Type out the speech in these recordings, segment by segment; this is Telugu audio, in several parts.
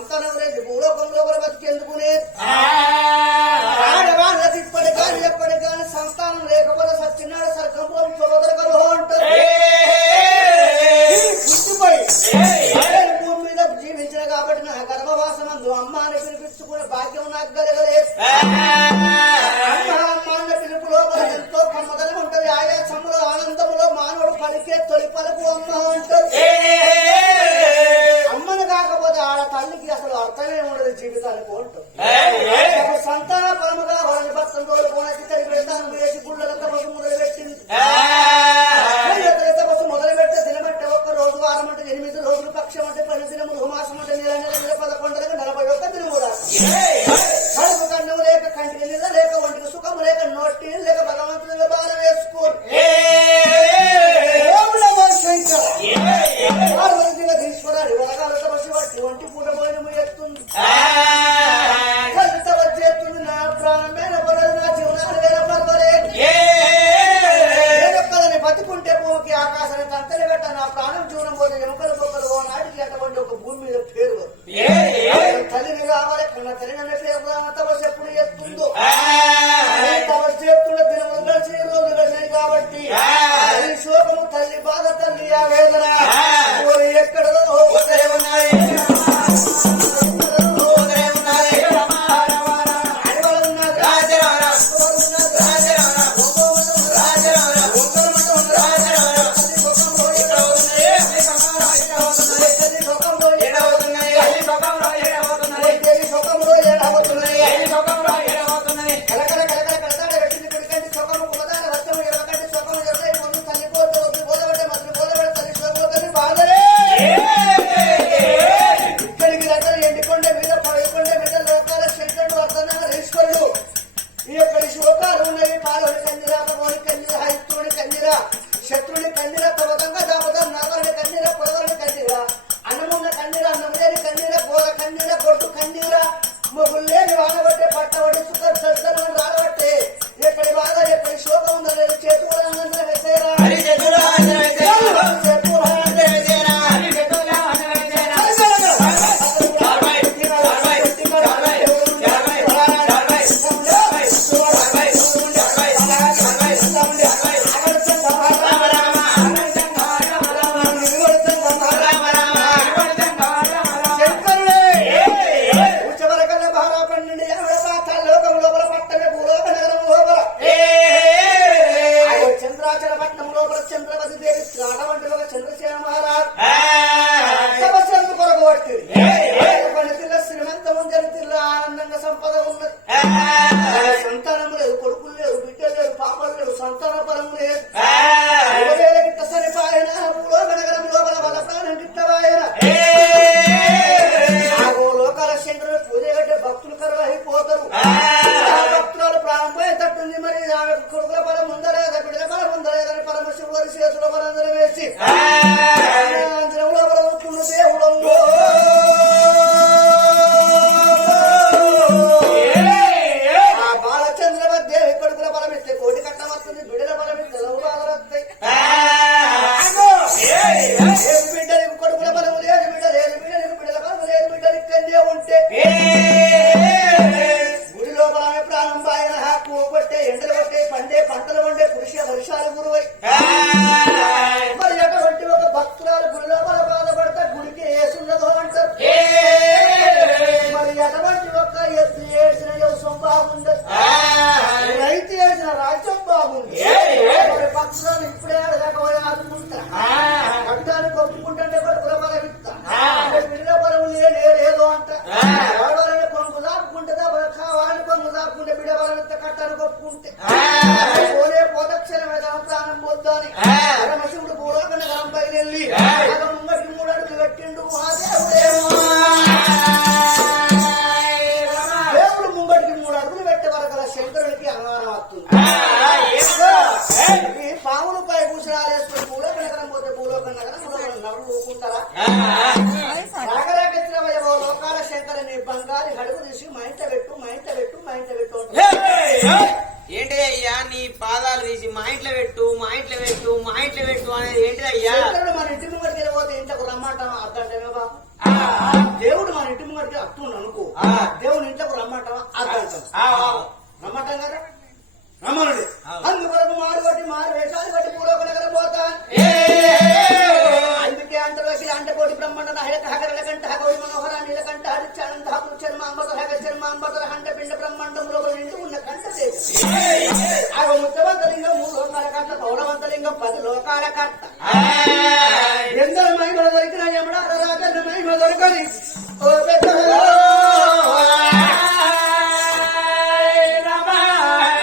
సంతానం లేదు భూలోకంలో కూడా బతికేందుకునే ఆడవాళ్ళ ఇప్పటి కానీ ఎప్పటి కానీ సంతానం లేకపోతే సచ్చినాడు సర్గంలో సోదరు కలుహో అంటారు భూమి మీద జీవించిన కాబట్టి నా గర్భవాసనందు అమ్మ అని పిలిపించుకునే భాగ్యం నాకు కలగలేదు అమ్మ పిలుపు లోపల ఎంతో కమ్మదనం ఉంటది ఆయా సమ్ములో ఆనందములో మానవుడు పలికే తొలి పలుపు అమ్మ అంటారు అమ్మను కాకపోతే ఆడ తల్లికి అసలు అర్థమే ఉండదు జీవితానికి అంటారు సంతాన పరముగా వాళ్ళని భక్తం తోడుకోవడానికి తల్లి పెడతాను వేసి గుళ్ళంతా బస్సు మొదలు పెట్టింది బస్సు మొదలు పెట్టే దినబట్టే ఒక్క రోజు వారం అంటే 8 రోజులు పక్షం అంటే 10 దినములు మాసం అంటే నెల 11 41 దినములు కడుపు కన్నుము లేక కంటికి నీళ్ళ లేక ఒంటికి సుఖము లేక నోటి లేక భగవంతుని బాధ వేసుకోరు ఈశ్వరాడు వెలగాలట బసి పట్టి ఒంటి పూట పోయిన ఎత్తుంది వచ్చేస్తుంది నా ప్రాణమైన పడదు నా జీవనాలు వేరే పడలేదు నేనొక్కదని బతికుంటే భూమికి ఆకాశాన్ని తంతలి పెట్ట నా ప్రాణం జీవనం పోతే ఎముకలు పొక్కలు ఓ నాటికి అటువంటి ఒక భూమి మీద పేరు తల్లిని రావాలి కన్నా తల్లిని పేరు తపస్సు ఎప్పుడు ఎత్తుందో తపస్సు ఎత్తున్న దినములు కలిసి రోజులు కలిసినాయి కాబట్టి తల్లి శోకము తల్లి బాధ తల్లి ఆ వేదన ఎక్కడో ఉన్నాయి శత్రుని కన్నీర పర్వతంగా దాపదం నగరుని కన్నీర పొరగని కన్నీర అన్నమున్న కన్నీర అన్నం లేని కన్నీర గోల కన్నీర గొడ్డు కన్నీర మొగులు లేని వాడబట్టే పట్టబడి సుఖ దర్శనం రాబట్టే ఎక్కడి బాధ ఎక్కడి శోకం ఉందనేది చేతులు సంతానం లేదు కొడుకులు లేరు బిడ్డలు లేరు పాపలు లేరు సంతాన పరం లేదు గిట్ట సరిపాయన నగరం లోపల వద ప్రాణం గిట్టవాయన లోకాల శంకరుడు పూజ కట్టే భక్తులు కరువు అయిపోతారు భక్తులు ప్రాణం పోయేటట్టుంది మరి ఆమె కొడుకుల బలం ఉందా లేదా బిడ్డల బలం ఉందా లేదని పరమశివుడు వారి చేతుల బలందరూ వేసి దేవుడు కోటి కట్ట వస్తుంది బిడ్డల బలం వస్తాయి బిడ్డలు కొడుకుల బలం లేదు బిడ్డ లేదు బిడ్డలకు బిడ్డల బలం లేదు బిడ్డలు ఇక్కడే ఉంటే గుడి లోపల ప్రాణం బాయిన హాకు కొట్టే ఎండలు కొట్టే పండే పంటలు వండే వర్షాలు గురువై మరి అటువంటి ఒక భక్తురాలు గుడి లోపల బాధపడతా గుడికి వేసున్నదో అంటారు మరి అటువంటి ఒక ఎత్తు ఏడ్చిన వ్యవసాయం బాగుండదు రైతు వేసిన రాజ్యం బాగుంది మరి పక్షులను ఇప్పుడే అడగకపోయి ఆదుకుంటా కట్టాన్ని కొట్టుకుంటే కొడుకుల బలం ఇస్తా పిల్లల బలం లేదు అంట వాడవాళ్ళని కొంగు దాపుకుంటుందా వాడిని కొంగు దాపుకుంటే బిడ్డ బలం ఇస్తా కట్టాన్ని కొట్టుకుంటే పోలే పోదక్షరం ప్రాణం పోద్దాని పరమశివుడు పూర్వక నగరం బయలుల్లి ముంగటి 3 అడుగులు పెట్టిండు మా దేవుడు ముంగటికి 3 అడుగులు పెట్టే వరకు శంకరుడికి అనుమానం వస్తుంది పాములు పై కూర్చోలేసుకుని భూలోక నగరం పోతే భూలోక నగరం నవ్వు ఊకుంటారా రాగరాకెత్తిన వైభవ లోకాల శంకరుని బంగారి హడుగు తీసి మా ఇంట పెట్టు ఏంటిది అయ్యా నీ పాదాలు తీసి మా ఇంట్లో పెట్టు మా ఇంట్లో పెట్టు మా ఇంట్లో పెట్టు అనేది ఏంటిది అయ్యా? మన ఇంటి ముంగడికి వెళ్ళిపోతే ఇంట్లోకి రమ్మంటావా అర్థంటే బాబు? దేవుడు మన ఇంటి ముంగడికి అట్టుండు అనుకో, దేవుడు ఇంట్లోకి రమ్మంటావా అర్థం రమ్మంటాం కదా, రమ్మనుడు. అందువరకు మారు వేషాలు బట్టి పూర్వక నగరం పోతాను. అందుకే అంటకోటి బ్రహ్మండ హగరల కంట హగవి మనోహర నీలకంఠ హరిచానంద హకు చర్మాంబర హగ చర్మాంబర హండ పిండ బ్రహ్మండంలో నిండు ఉన్న కంట అవ ముత్తవంతలింగం 3 లోకాల కట్ట, పౌరవంతలింగం 10 లోకాల కట్ట. ఎందరు మహిమలు దొరికిన యముడా రాజన్న మహిమ దొరకని ఓ పెద్ద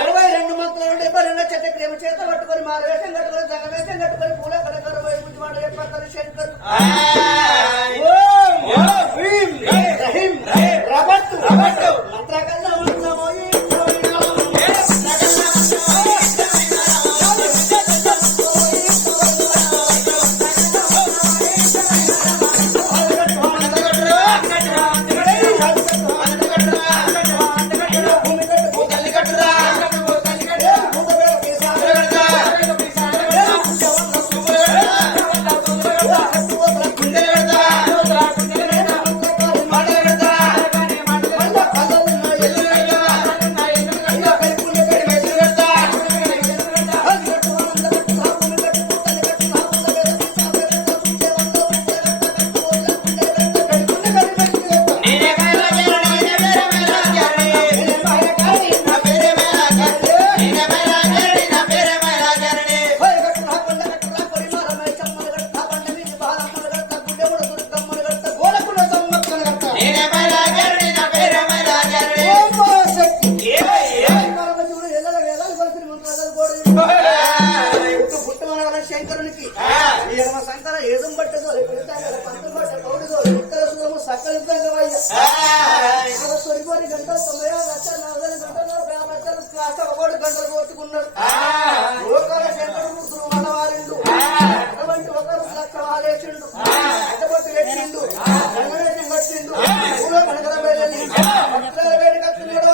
22 మంత్రులు 72 చక్రమ చేత పట్టుకొని మారవేషం కట్టుకొని జగవేషం కట్టుకొని పూల కడకర వైపు మాట చెప్పారు శంకర్. మంత్రకల్లా శంకరునికి శంకర ఏదం పట్టదో పంతం పట్ట కౌడుదో ఉత్తర సుఖము సకలితంగా సొరిపోని గంటలు 96 లక్షలు 40 గంటలు 50 లక్షలు కాస్త 1 గంటలు కొట్టుకున్నాడు. లోకాల శంకరు మూర్తులు మనవారిండు అటువంటి ఒకరు లక్ష వాలేసిండు, అడ్డబొట్టు పెట్టిండు, రంగవేషం కట్టిండు, ఊళ్ళో కనకర వేడి కట్టున్నాడు.